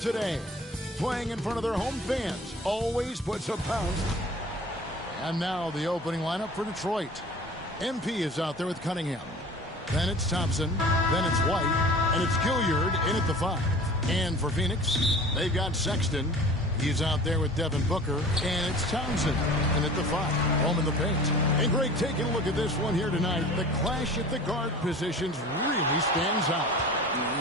today. Playing in front of their home fans always puts a pounce. And now the opening lineup for Detroit. MP is out there with Cunningham. Then it's Thompson. Then it's White. And it's Gilliard in at the 5. And for Phoenix, they've got Sexton. He's out there with Devin Booker. And it's Townsend in at the 5. Home in the paint. And Greg, taking a look at this one here tonight, the clash at the guard positions really stands out.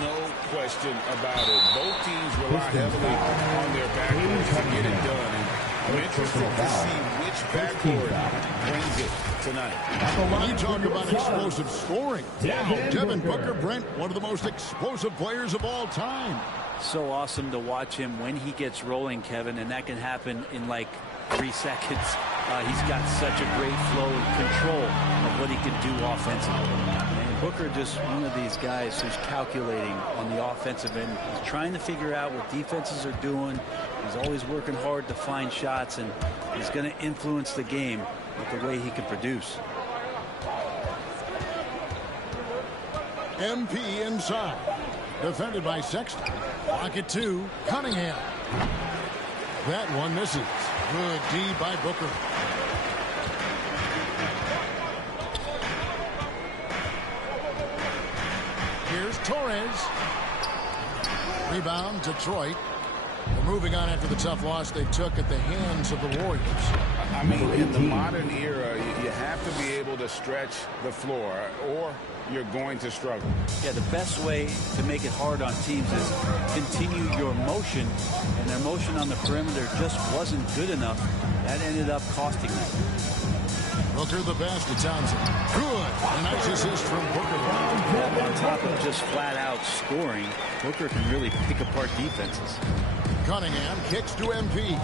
No question about it. Both teams rely heavily on their backcourt to get it done. And I'm interested to see which backcourt brings it tonight. When you talk about explosive scoring, Devin Booker, Brent, one of the most explosive players of all time. So awesome to watch him when he gets rolling, Kevin, and that can happen in like 3 seconds. He's got such a great flow and control of what he can do offensively. And Booker just one of these guys who's calculating on the offensive end. He's trying to figure out what defenses are doing. He's always working hard to find shots, and he's going to influence the game with the way he can produce. MP inside. Defended by Sexton. Pocket 2, Cunningham. That one misses. Good D by Booker. Here's Torres. Rebound, Detroit. They're moving on after the tough loss they took at the hands of the Warriors. I mean, in the modern era, you have to be able to stretch the floor, or you're going to struggle. Yeah, the best way to make it hard on teams is continue your motion, and their motion on the perimeter just wasn't good enough. That ended up costing them. Booker the basket, Townsend. Good. A nice assist from Booker. Yeah, on top of just flat-out scoring, Booker can really pick apart defenses. Cunningham kicks to MP.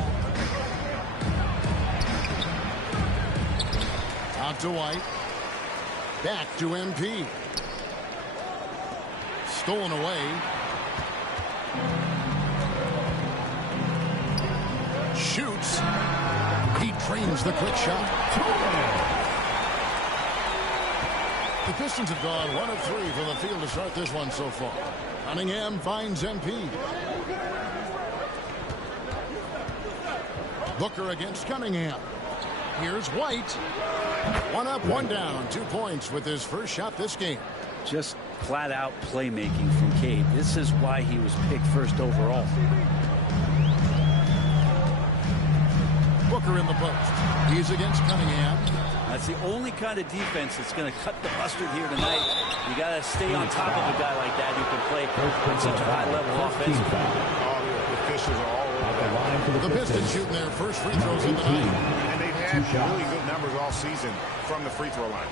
Out to White. Back to MP. Stolen away. Shoots. He trains the quick shot. The Pistons have gone 1 of 3 from the field to start this one so far. Cunningham finds MP. Booker against Cunningham. Here's White. 1 up, 1 down. 2 points with his first shot this game. Just flat-out playmaking from Cade. This is why he was picked first overall. Booker in the post. He's against Cunningham. That's the only kind of defense that's going to cut the mustard here tonight. You got to stay on top of a guy like that who can play at such a high level offensively. All the officials are all over that. The Pistons shooting their first free throws of the night. And they've had really good numbers all season from the free throw line.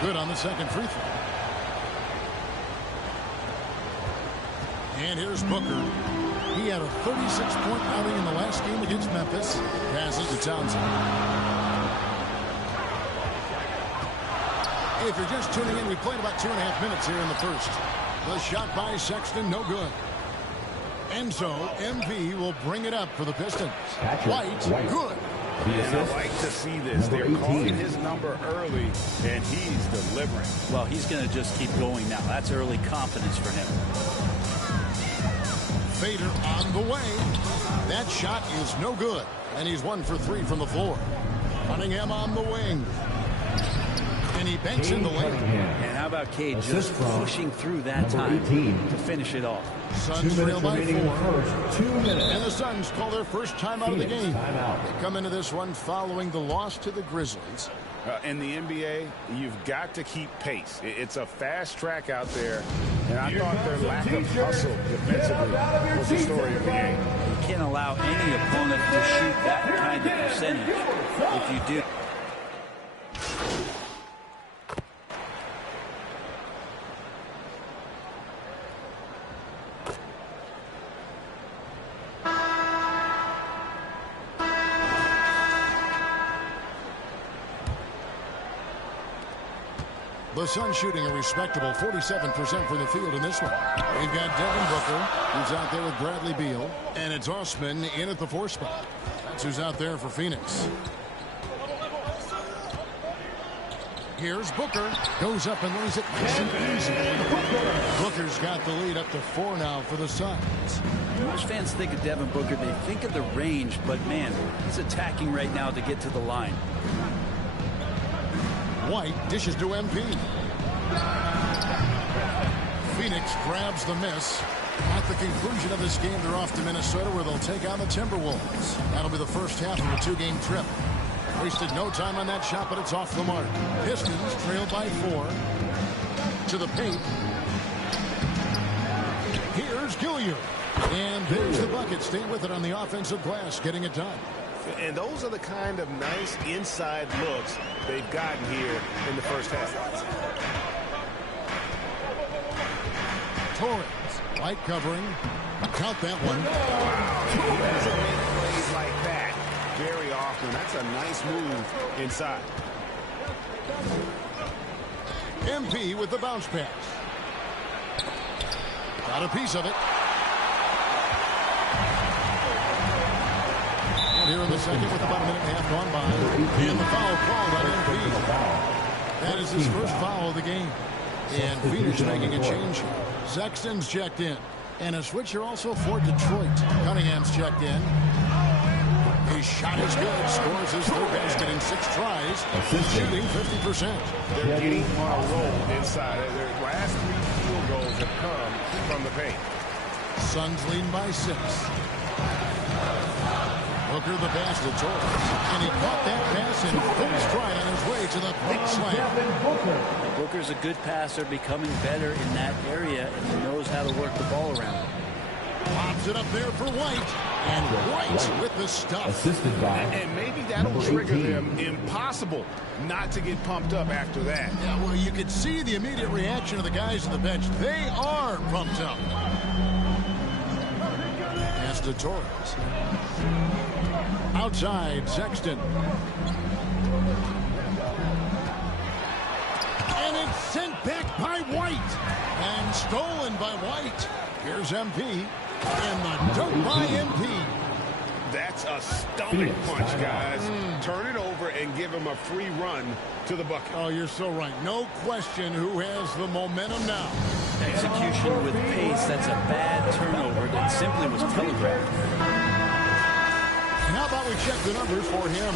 Good on the second free throw. And here's Booker. He had a 36-point outing in the last game against Memphis. Passes to Townsend. If you're just tuning in, we played about 2.5 minutes here in the first. The shot by Sexton, no good. And so MP will bring it up for the Pistons. White, good. And I like to see this. They're calling his number early, and he's delivering. Well, he's going to just keep going now. That's early confidence for him. Fader on the way. That shot is no good. And he's 1 for 3 from the floor. Cunningham on the wing. And he banks in the lane. And how about Cade just pushing through that time to finish it off? Suns trail by 4. And the Suns call their first time out of the game. They come into this one following the loss to the Grizzlies. In the NBA, you've got to keep pace. It's a fast track out there, and I thought their lack of hustle defensively was the story of the game. You can't allow any opponent to shoot that kind of percentage. If you do, The Suns shooting a respectable 47% from the field in this one. We've got Devin Booker, who's out there with Bradley Beal, and it's Osman in at the 4 spot. That's who's out there for Phoenix. Here's Booker. Goes up and lays it nice and easy. Booker's got the lead up to 4 now for the Suns. Most fans think of Devin Booker. They think of the range, but man, he's attacking right now to get to the line. White dishes to MP. Phoenix grabs the miss. At the conclusion of this game, they're off to Minnesota, where they'll take on the Timberwolves. That'll be the first half of a 2-game trip. Wasted no time on that shot, but it's off the mark. Pistons trailed by 4. To the paint. Here's Gilliard. And there's the bucket. Stay with it on the offensive glass, getting it done. And those are the kind of nice inside looks they've gotten here in the first half. Torres. White covering. Count that one. He doesn't make plays like that very often. That's a nice move inside. MP with the bounce pass. Got a piece of it. And here in the second with about a minute and a half gone by. And the foul called on MP. That is his first foul of the game. And Phoenix making a change here. Sexton's checked in. And a switcher also for Detroit. Cunningham's checked in. His shot is good. Scores his third basket in 6 tries. Shooting 50%. They're getting on a roll inside. Their last 3 field goals have come from the paint. Suns lead by 6. Booker the pass to Torres. And he caught that pass in full stride on his way to the big slam. Booker's a good passer, becoming better in that area, and he knows how to work the ball around. Pops it up there for White. And White with the stuff. Assisted by. And maybe that'll trigger them. Impossible not to get pumped up after that. Yeah, well, you could see the immediate reaction of the guys on the bench. They are pumped up. Pass to Torres. Outside, Sexton. And it's sent back by White. And stolen by White. Here's MP. And the dunk by MP. That's a stomach punch, guys. Turn it over and give him a free run to the bucket. Oh, you're so right. No question who has the momentum now. Execution with pace. That's a bad turnover that simply was telegraphed. How about we check the numbers for him?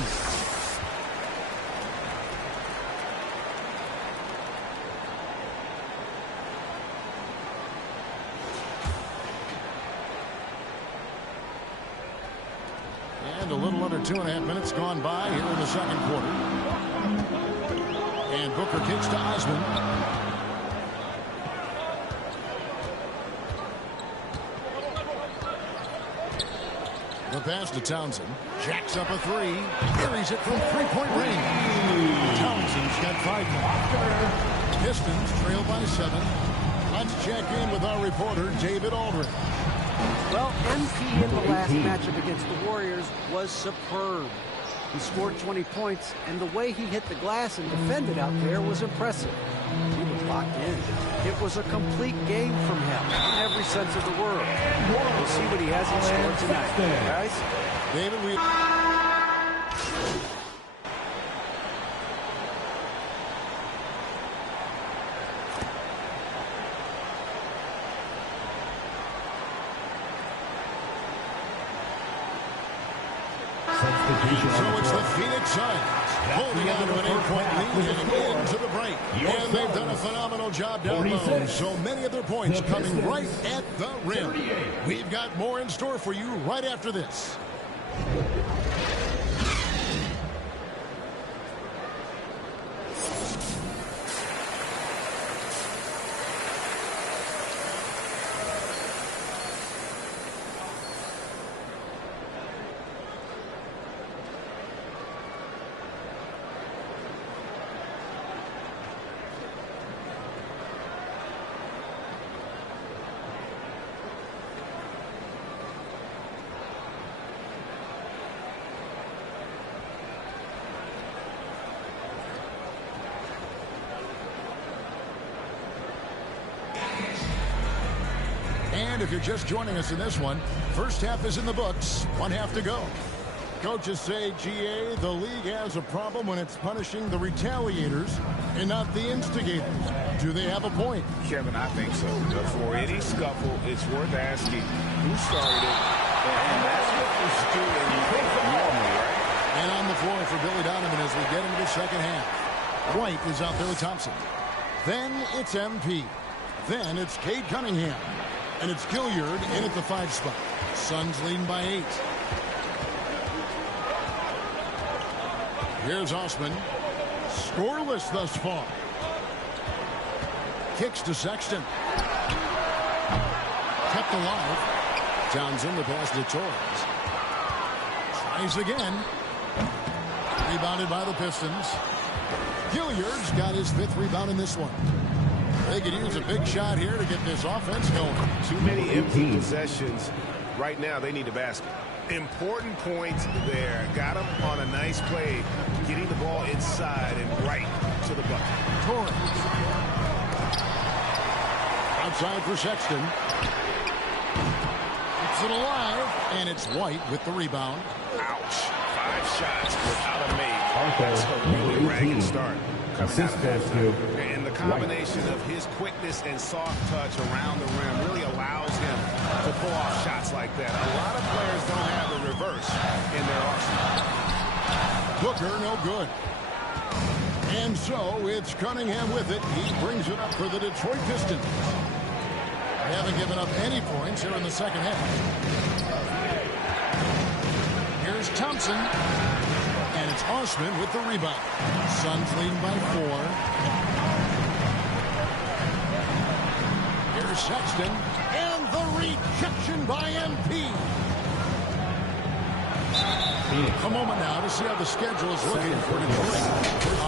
And a little under 2.5 minutes gone by here in the second quarter. And Booker kicks to Osman. The pass to Townsend. Jacks up a 3. Carries it from 3-point range. Townsend's got 5 more. Pistons trail by 7. Let's check in with our reporter, David Aldridge. Well, MP in the last matchup against the Warriors was superb. He scored 20 points, and the way he hit the glass and defended out there was impressive. He was locked in. It was a complete game from him in every sense of the word. We'll see what he has in store tonight. Guys? David, we... So it's the Phoenix Suns holding on to an 8-point lead and into the break. And they've done a phenomenal job down low. So many of their points coming right at the rim. We've got more in store for you right after this. And if you're just joining us in this one, first half is in the books. 1 half to go. Coaches say, GA, the league has a problem when it's punishing the retaliators and not the instigators. Do they have a point? Kevin, I think so. For any scuffle, it's worth asking who started it, and that's what we're doing normally, right? And on the floor for Billy Donovan as we get into the second half. White is out there with Thompson. Then it's MP. Then it's Cade Cunningham. And it's Gilliard in at the 5 spot. Suns leading by 8. Here's Osman. Scoreless thus far. Kicks to Sexton. Kept alive. Townsend the pass to Torres. Tries again. Rebounded by the Pistons. Gilliard's got his 5th rebound in this one. They could use a big shot here to get this offense going. Too many empty possessions. Right now, they need a basket. Important points there. Got him on a nice play, getting the ball inside and right to the bucket. Torres. Outside for Sexton. It's it alive, and it's White with the rebound. Ouch. 5 shots without a make. That's a really ragged start. And the combination of his quickness and soft touch around the rim really allows him to pull off shots like that. A lot of players don't have the reverse in their arsenal. Booker, no good. And so it's Cunningham with it. He brings it up for the Detroit Pistons. They haven't given up any points here in the second half. Here's Thompson. And it's Osman with the rebound. Suns leading by 4. Here's Sexton. And the rejection by MP. A moment now to see how the schedule is looking for Detroit.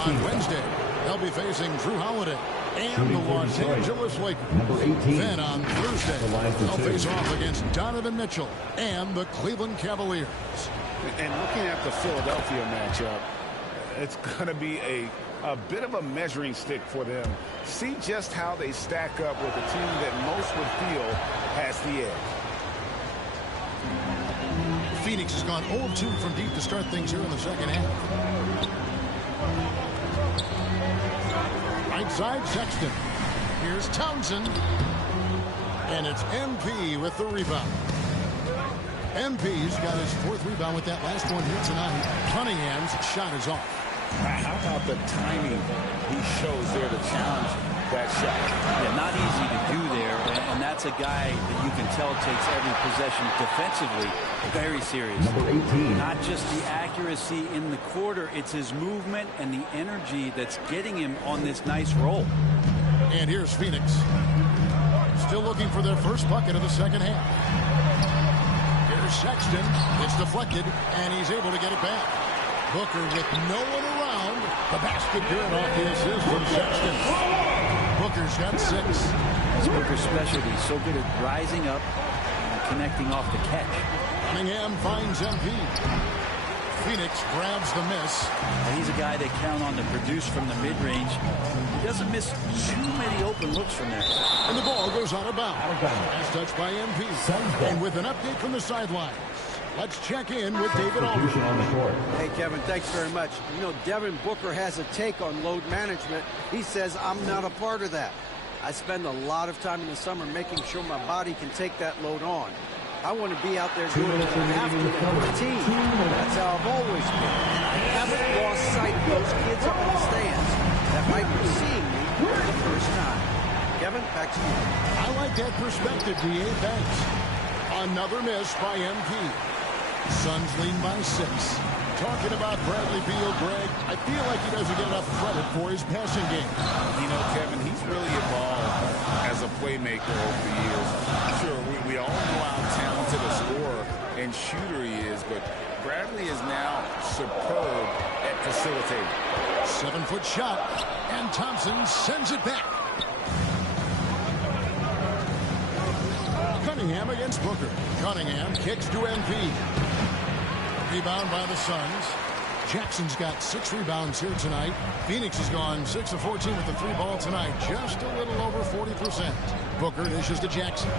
On Wednesday, they'll be facing Drew Holiday and the Los Angeles Lakers. Then on Thursday, they'll face off against Donovan Mitchell and the Cleveland Cavaliers. And looking at the Philadelphia matchup, it's going to be a bit of a measuring stick for them. See just how they stack up with a team that most would feel has the edge. Phoenix has gone 0-2 from deep to start things here in the second half. Right side, Sexton. Here's Townsend. And it's MP with the rebound. MP's got his 4th rebound with that last one here tonight. Cunningham's shot is off. How about the timing he shows there to challenge that shot? Yeah, not easy to do there, and that's a guy that you can tell takes every possession defensively very serious. Number 18. Not just the accuracy in the quarter, it's his movement and the energy that's getting him on this nice roll. And here's Phoenix. Still looking for their first bucket of the second half. Here's Sexton. It's deflected, and he's able to get it back. Booker with no one around. The basket good off the assist from Sexton. Booker's got 6. That's Booker's specialty. So good at rising up and connecting off the catch. Cunningham finds MP. Phoenix grabs the miss. And he's a guy they count on to produce from the mid-range. He doesn't miss too many open looks from there. And the ball goes out of bounds. Last touch by MP. And with an update from the sideline, let's check in with David Aldridge. Hey, Kevin, thanks very much. You know, Devin Booker has a take on load management. He says, I'm not a part of that. I spend a lot of time in the summer making sure my body can take that load on. I want to be out there doing what I have to for the team. That's how I've always been. And I haven't lost sight of those kids up in the stands that might be seeing me for the first time. Kevin, back to you. I like that perspective, D.A. Thanks. Another miss by MP. Suns lead by 6. Talking about Bradley Beal, Greg, I feel like he doesn't get enough credit for his passing game. You know, Kevin, he's really evolved as a playmaker over the years. Sure, we all know how talented a scorer and shooter he is, but Bradley is now superb at facilitating. 7-foot shot, and Thompson sends it back. Cunningham against Booker. Cunningham kicks to MP. Rebound by the Suns. Jackson's got 6 rebounds here tonight. Phoenix has gone 6 of 14 with the 3 ball tonight. Just a little over 40%. Booker dishes to Jackson.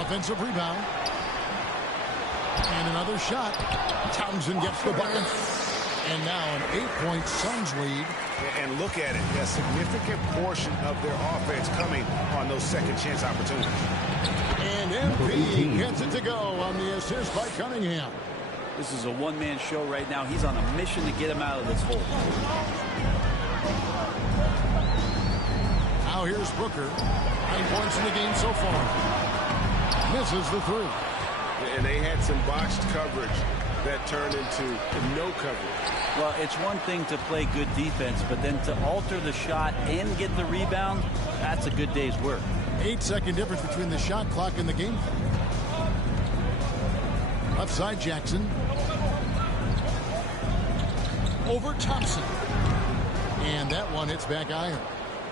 Offensive rebound. And another shot. Townsend gets the bucket. And now an 8-point Suns lead. And look at it. A significant portion of their offense coming on those second chance opportunities. And MP gets it to go on the assist by Cunningham. This is a one-man show right now. He's on a mission to get him out of this hole. Now here's Booker. 9 points in the game so far. Misses the three. And they had some botched coverage that turned into no coverage. Well, it's one thing to play good defense, but then to alter the shot and get the rebound, that's a good day's work. 8-second difference between the shot clock and the game clock. Left side, Jackson. Over Thompson. And that one hits back iron.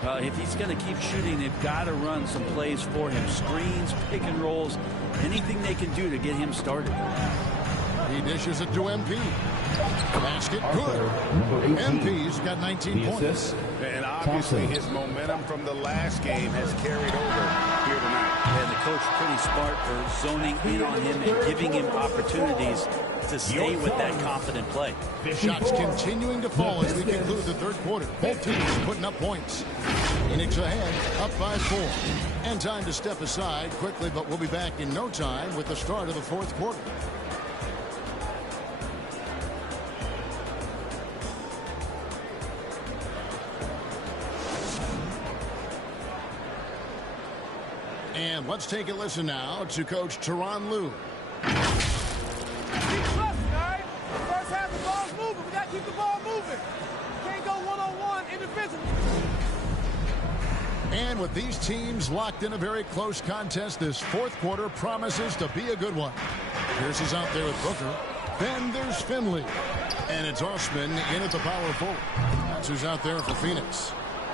If he's going to keep shooting, they've got to run some plays for him. Screens, pick and rolls, anything they can do to get him started. He dishes it to MP. Basket good. MP's got 19 points. And obviously his momentum from the last game has carried over here tonight. And the coach pretty smart for zoning in on him and giving him opportunities to stay with that confident play. Shots continuing to fall as we conclude the third quarter. Both teams putting up points. Phoenix ahead, up by 4. And time to step aside quickly, but we'll be back in no time with the start of the fourth quarter. And let's take a listen now to Coach Tyronn Lue. First half, the ball's moving. We got to keep the ball moving. Can't go one-on-one individually. And with these teams locked in a very close contest, this fourth quarter promises to be a good one. Pierce is out there with Booker. Then there's Finley. And it's Osman in at the power forward. That's who's out there for Phoenix.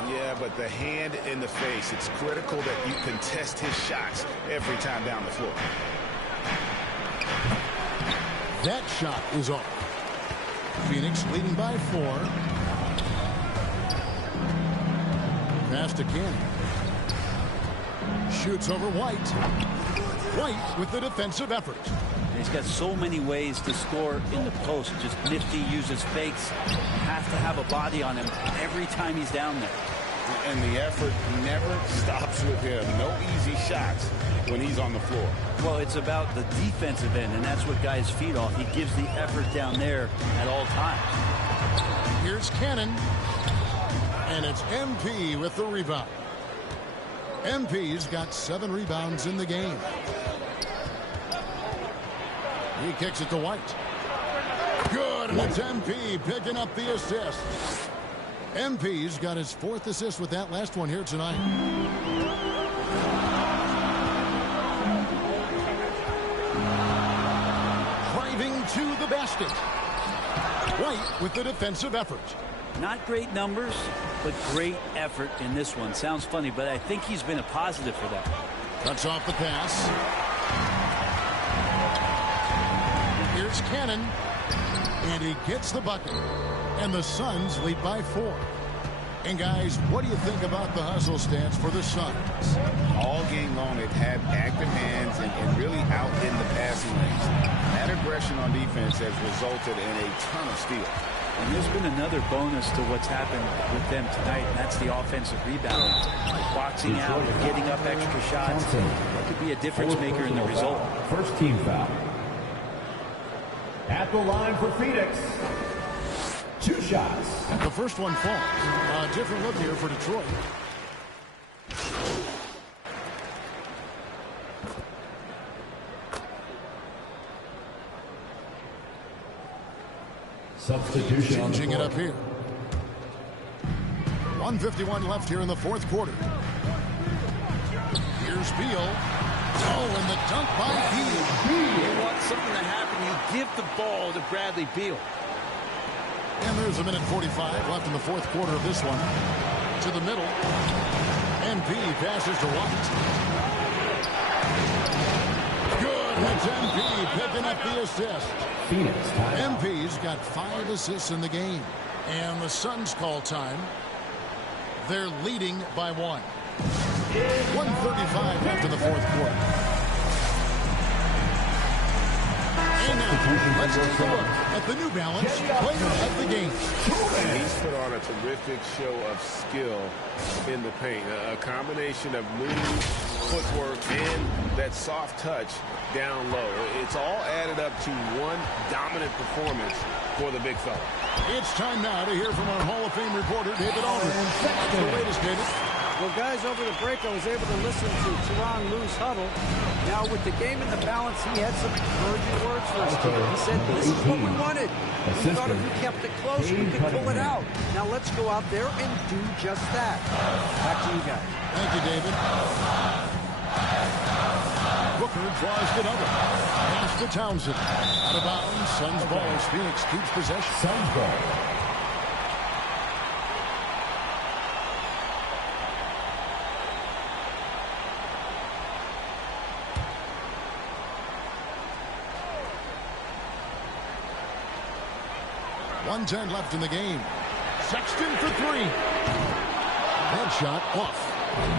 Yeah, but the hand in the face, it's critical that you contest his shots every time down the floor. That shot is off. Phoenix leading by 4. Pass to Cannon. Shoots over White. White with the defensive effort. He's got so many ways to score in the post. Just nifty, uses fakes. Have to have a body on him every time he's down there. And the effort never stops with him. No easy shots when he's on the floor. Well, it's about the defensive end, and that's what guys feed off. He gives the effort down there at all times. Here's Cannon. And it's MP with the rebound. MP's got 7 rebounds in the game. He kicks it to White. Good, and it's MP picking up the assist. MP's got his 4th assist with that last one here tonight. Driving to the basket. White with the defensive effort. Not great numbers, but great effort in this one. Sounds funny, but I think he's been a positive for that. Cuts off the pass. Here's Cannon. And he gets the bucket. And the Suns lead by 4. And guys, what do you think about the hustle stance for the Suns? All game long, they've had active hands and really out in the passing lanes. That aggression on defense has resulted in a ton of steals. And there's been another bonus to what's happened with them tonight, and that's the offensive rebounding. Boxing out, getting up extra shots. That could be a difference maker in the result. First team foul. At the line for Phoenix. 2 shots. The first one falls. A different look here for Detroit. Substitution. Changing it up here. 1:51 left here in the fourth quarter. Here's Beal. Oh, and the dunk by Beal. You want something to happen, you give the ball to Bradley Beal. And there's a minute 45 left in the fourth quarter of this one. To the middle. MP passes to White. Good. It's MP picking up the assist. Phoenix. MP's got 5 assists in the game. And the Suns call time. They're leading by 1. 1:35 left in the fourth quarter. And now, let's take a look at the New Balance player of the game. He's put on a terrific show of skill in the paint. A combination of move, footwork, and that soft touch down low. It's all added up to one dominant performance for the big fella. It's time now to hear from our Hall of Fame reporter, David Aldridge. What's the latest, David? Well, guys, over the break, I was able to listen to Teron Lue's huddle. Now, with the game in the balance, he had some encouraging words for his team. He said, this is what we wanted. We thought if we kept it close, we could pull it out. Now, let's go out there and do just that. Back to you guys. Thank you, David. Booker draws the double. Pass to Townsend. Out of bounds. Suns ball as Phoenix keeps possession. Suns ball. .110 left in the game. Sexton for three. Headshot off.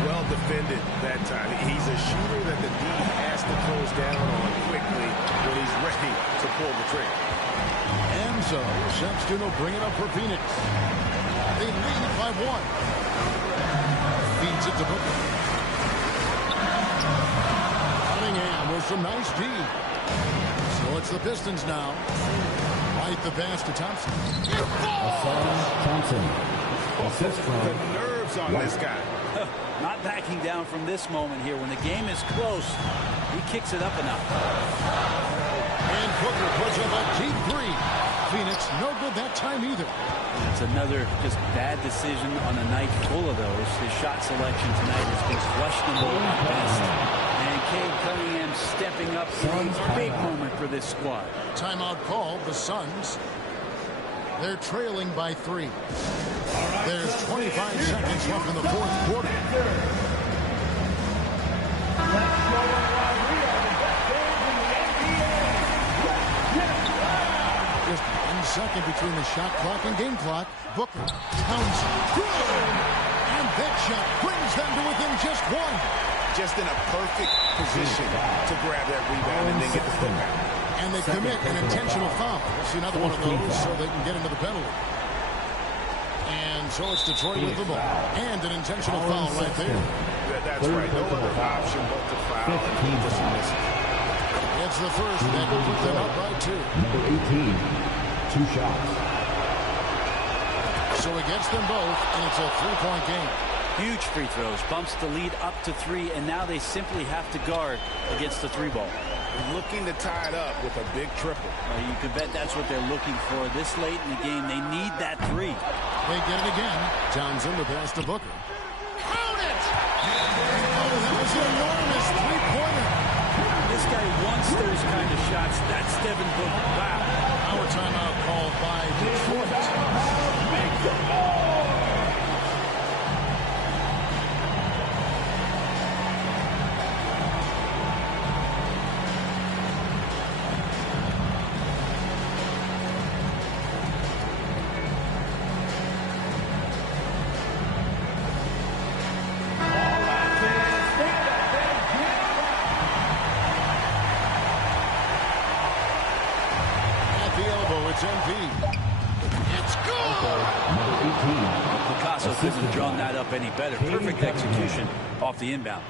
Well defended that time. He's a shooter that the D has to close down on quickly when he's ready to pull the trigger. And so Sexton will bring it up for Phoenix. They lead by one. Feeds it to Booker. Cunningham with some nice D. So it's the Pistons now. Right the pass to Thompson. Thompson. Assist from The nerves on this guy. Not backing down from this moment here. When the game is close, he kicks it up enough. And Booker puts up a deep three. Phoenix no good that time either. It's another just bad decision on a night full of those. His shot selection tonight has been questionable at best. And Cade Cunningham stepping up in a big moment for this squad. Timeout called. The Suns. They're trailing by 3. There's 25 seconds left in the fourth quarter. Just 1 second between the shot clock and game clock. Booker, Townsend, good! And that shot brings them to within just one. Just in a perfect position to grab that rebound and then get the putback. And they commit an intentional foul. We'll see another one of those so they can get into the penalty. And so it's Detroit with the ball. And an intentional foul right there. That's right. No other option but to foul. And just miss it. It's the first that will put them up by 2. number 18. 2 shots. So he gets them both, and it's a 3-point game. Huge free throws. Bumps the lead up to 3, and now they simply have to guard against the 3 ball. Looking to tie it up with a big triple. You can bet that's what they're looking for this late in the game. They need that 3. They get it again. Townsend the pass to Booker. Count it! Oh, that was an enormous three-pointer. This guy wants those kind of shots. That's Devin Booker. Wow. Our timeout called by Detroit. It's MP. It's good! Picasso couldn't have drawn that up any better. Perfect execution off the inbounds.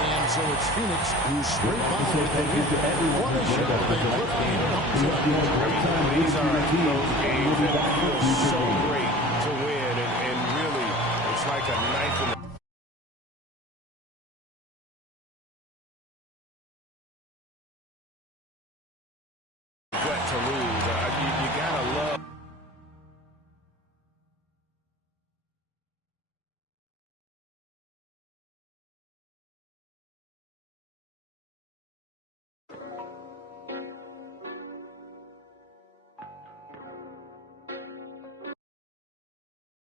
And so it's Phoenix who's straight by with the win. What a show they put on. These are those games that feel so great to win, and really, it's like a knife in